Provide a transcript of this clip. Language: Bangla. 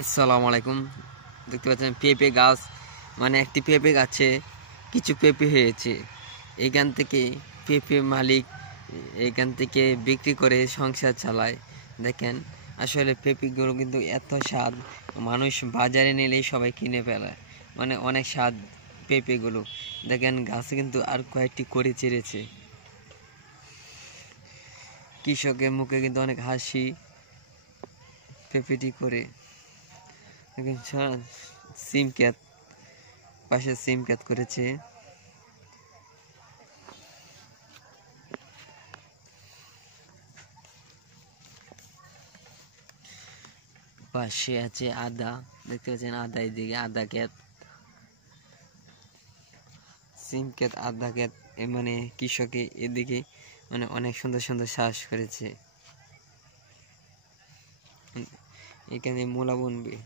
আসসালামু আলাইকুম। দেখতে পাচ্ছেন পেঁপে গাছ, মানে একটি পেঁপে গাছে কিছু পেঁপে হয়েছে। এইখান থেকে পেঁপে মালিক এইখান থেকে বিক্রি করে সংসার চালায়। দেখেন আসলে পেঁপেগুলো কিন্তু এত স্বাদ, মানুষ বাজারে নিলেই সবাই কিনে ফেলায়, মানে অনেক স্বাদ পেঁপেগুলো। দেখেন গাছে কিন্তু আর কয়েকটি করে চেড়েছে। কৃষকের মুখে কিন্তু অনেক হাসি পেঁপেটি করে। সিম ক্যাত পাশে সিম ক্যাত করেছে। পাশে আছে আদা, দেখতে পাচ্ছেন আদা, এদিকে আদা ক্ষেত, সিম ক্ষেত, আদা ক্ষেত, মানে কৃষকে এদিকে মানে অনেক সুন্দর সুন্দর চাষ করেছে। এখানে মূলা বুনবে।